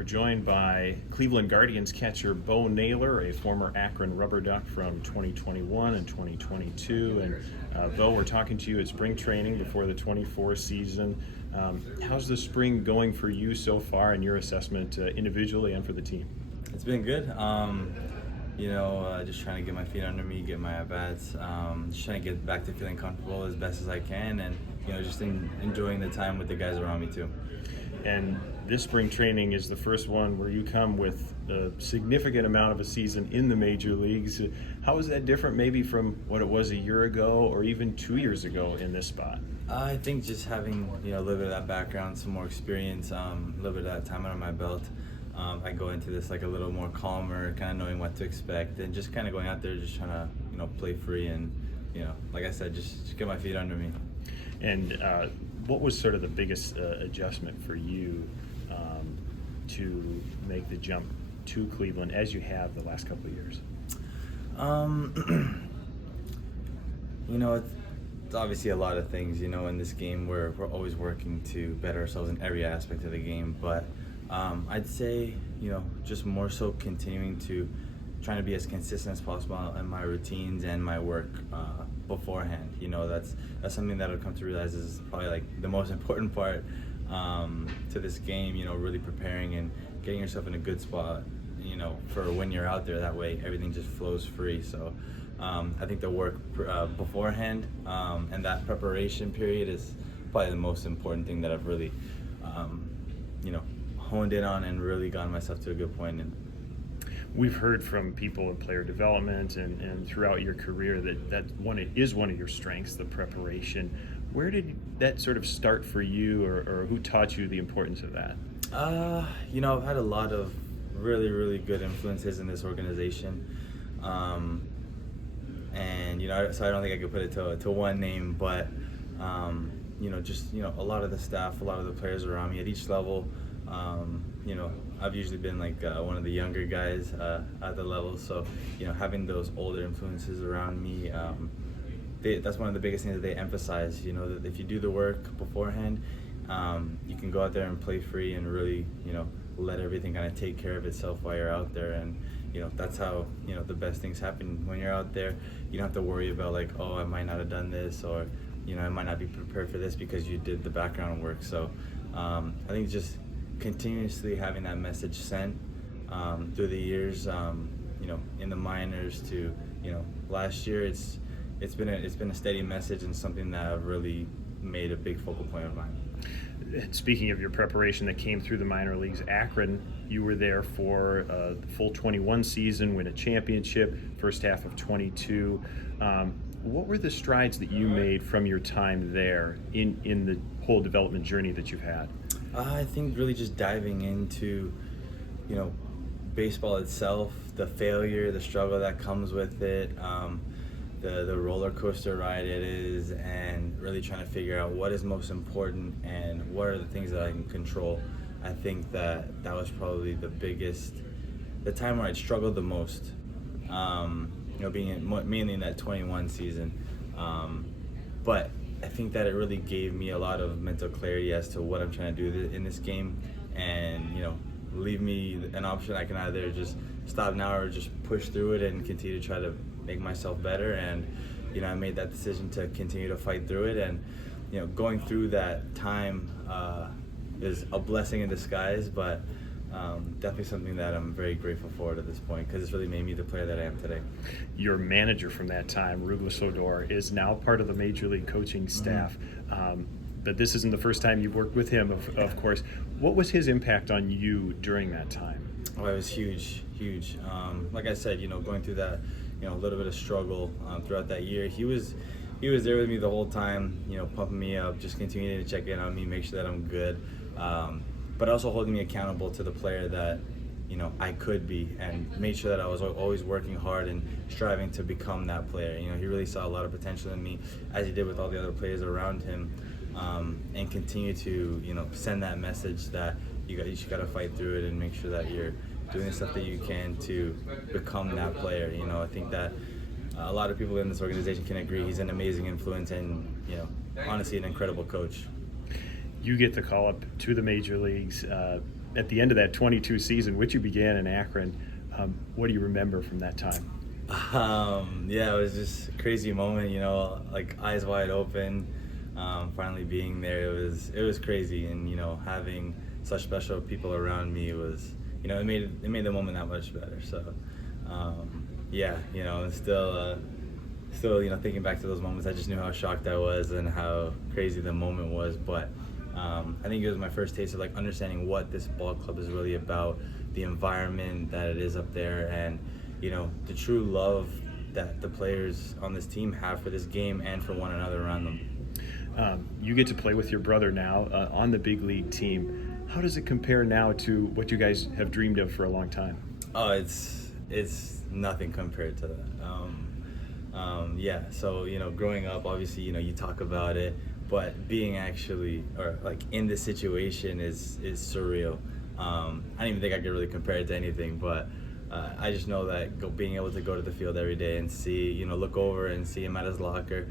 We're joined by Cleveland Guardians catcher Bo Naylor, a former Akron RubberDuck from 2021 and 2022. And Bo, we're talking to you at spring training before the 24 season. How's the spring going for you so far in your assessment individually and for the team? It's been good. Just trying to get my feet under me, get my at-bats, just trying to get back to feeling comfortable as best as I can, and just enjoying the time with the guys around me too. And this spring training is the first one where you come with a significant amount of a season in the major leagues. How is that different maybe from what it was a year ago or even 2 years ago in this spot? I think just having a little bit of that background, some more experience, a little bit of that time under my belt, I go into this like a little more calmer, kind of knowing what to expect, and just kind of going out there, just trying to play free and like I said, just get my feet under me. And what was sort of the biggest adjustment for you to make the jump to Cleveland as you have the last couple of years? It's obviously a lot of things, in this game where we're always working to better ourselves in every aspect of the game. But I'd say, just more so continuing to trying to be as consistent as possible in my routines and my work beforehand. That's something that I've come to realize is probably like the most important part to this game. Really preparing and getting yourself in a good spot, for when you're out there. That way, everything just flows free. So I think the work beforehand and that preparation period is probably the most important thing that I've really, honed in on and really gotten myself to a good point in. We've heard from people in player development and throughout your career that is one of your strengths, the preparation. Where did that sort of start for you, or who taught you the importance of that? I've had a lot of really, really good influences in this organization. So I don't think I could put it to one name, but a lot of the staff, a lot of the players around me at each level. I've usually been like one of the younger guys at the level, so having those older influences around me, that's one of the biggest things that they emphasize. That if you do the work beforehand, you can go out there and play free and really let everything kind of take care of itself while you're out there. And that's how the best things happen when you're out there. You don't have to worry about like, oh, I might not have done this, or I might not be prepared for this because you did the background work. So I think just continuously having that message sent through the years, in the minors to last year, it's been a steady message and something that I've really made a big focal point of mine. Speaking of your preparation that came through the minor leagues, Akron, you were there for the full 21 season, win a championship, first half of 22. What were the strides that you made from your time there in the whole development journey that you've had? I think really just diving into, baseball itself, the failure, the struggle that comes with it, the roller coaster ride it is, and really trying to figure out what is most important and what are the things that I can control. I think that was probably the time where I'd struggled the most, being mainly in that 21 season. But I think that it really gave me a lot of mental clarity as to what I'm trying to do in this game, and leave me an option. I can either just stop now or just push through it and continue to try to make myself better. And I made that decision to continue to fight through it, and going through that time is a blessing in disguise, but definitely something that I'm very grateful for at this point, because it's really made me the player that I am today. Your manager from that time, Sodor, is now part of the Major League coaching staff. Mm-hmm. But this isn't the first time you've worked with him, of course. What was his impact on you during that time? Oh, it was huge. Like I said, going through that, a little bit of struggle throughout that year. He was there with me the whole time, pumping me up, just continuing to check in on me, make sure that I'm good. But also holding me accountable to the player that I could be, and made sure that I was always working hard and striving to become that player. He really saw a lot of potential in me, as he did with all the other players around him, and continue to send that message that you just got to fight through it and make sure that you're doing the stuff that you can to become that player. I think that a lot of people in this organization can agree he's an amazing influence and honestly an incredible coach. You get the call up to the major leagues. at the end of that 22 season, which you began in Akron, what do you remember from that time? Yeah, it was just a crazy moment, like eyes wide open, finally being there. It was crazy, and having such special people around me was, it made the moment that much better. So, yeah, and still, thinking back to those moments, I just knew how shocked I was and how crazy the moment was. But I think it was my first taste of like understanding what this ball club is really about, the environment that it is up there, and the true love that the players on this team have for this game and for one another around them. You get to play with your brother now on the big league team. How does it compare now to what you guys have dreamed of for a long time? Oh, it's nothing compared to that. Yeah, so growing up, obviously, you talk about it, but being actually or like in this situation is surreal. I don't even think I could really compare it to anything, but I just know that being able to go to the field every day and see, look over and see him at his locker,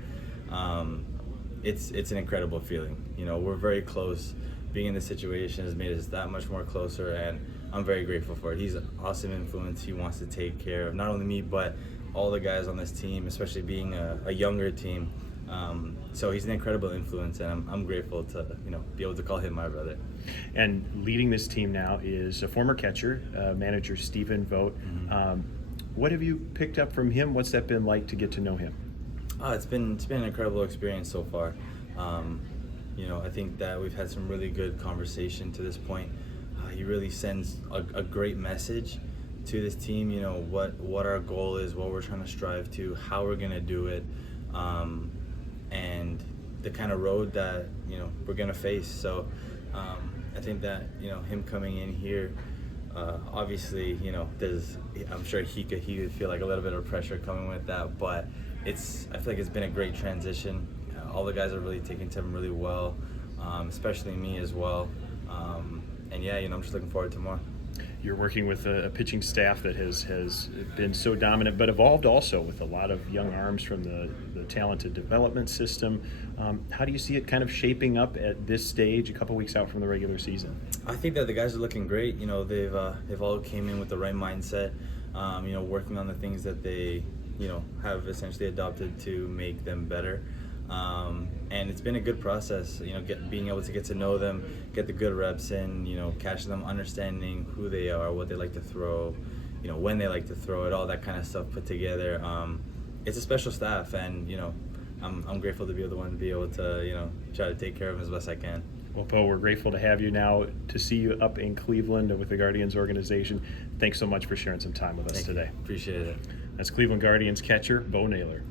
it's an incredible feeling. We're very close. Being in this situation has made us that much more closer, and I'm very grateful for it. He's an awesome influence. He wants to take care of not only me, but all the guys on this team, especially being a younger team. So he's an incredible influence, and I'm grateful to be able to call him my brother. And leading this team now is a former catcher, manager Stephen Vogt. Mm-hmm. What have you picked up from him? What's that been like to get to know him? It's been an incredible experience so far. I think that we've had some really good conversation to this point. He really sends a great message to this team. What our goal is, what we're trying to strive to, how we're gonna do it, and the kind of road that we're gonna face. So I think that him coming in here, obviously I'm sure he would feel like a little bit of pressure coming with that, but I feel like it's been a great transition. All the guys are really taking to him really well, especially me as well. And yeah, I'm just looking forward to more. You're working with a pitching staff that has been so dominant, but evolved also with a lot of young arms from the talented development system. How do you see it kind of shaping up at this stage, a couple weeks out from the regular season? I think that the guys are looking great. They've all came in with the right mindset. Working on the things that they have essentially adopted to make them better. And it's been a good process, being able to get to know them, get the good reps in, catch them, understanding who they are, what they like to throw, when they like to throw it, all that kind of stuff put together. It's a special staff, and I'm grateful to be the one to be able to try to take care of them as best I can. Well, Bo, we're grateful to have you now, to see you up in Cleveland with the Guardians organization. Thanks so much for sharing some time with us today. Appreciate it. That's Cleveland Guardians catcher Bo Naylor.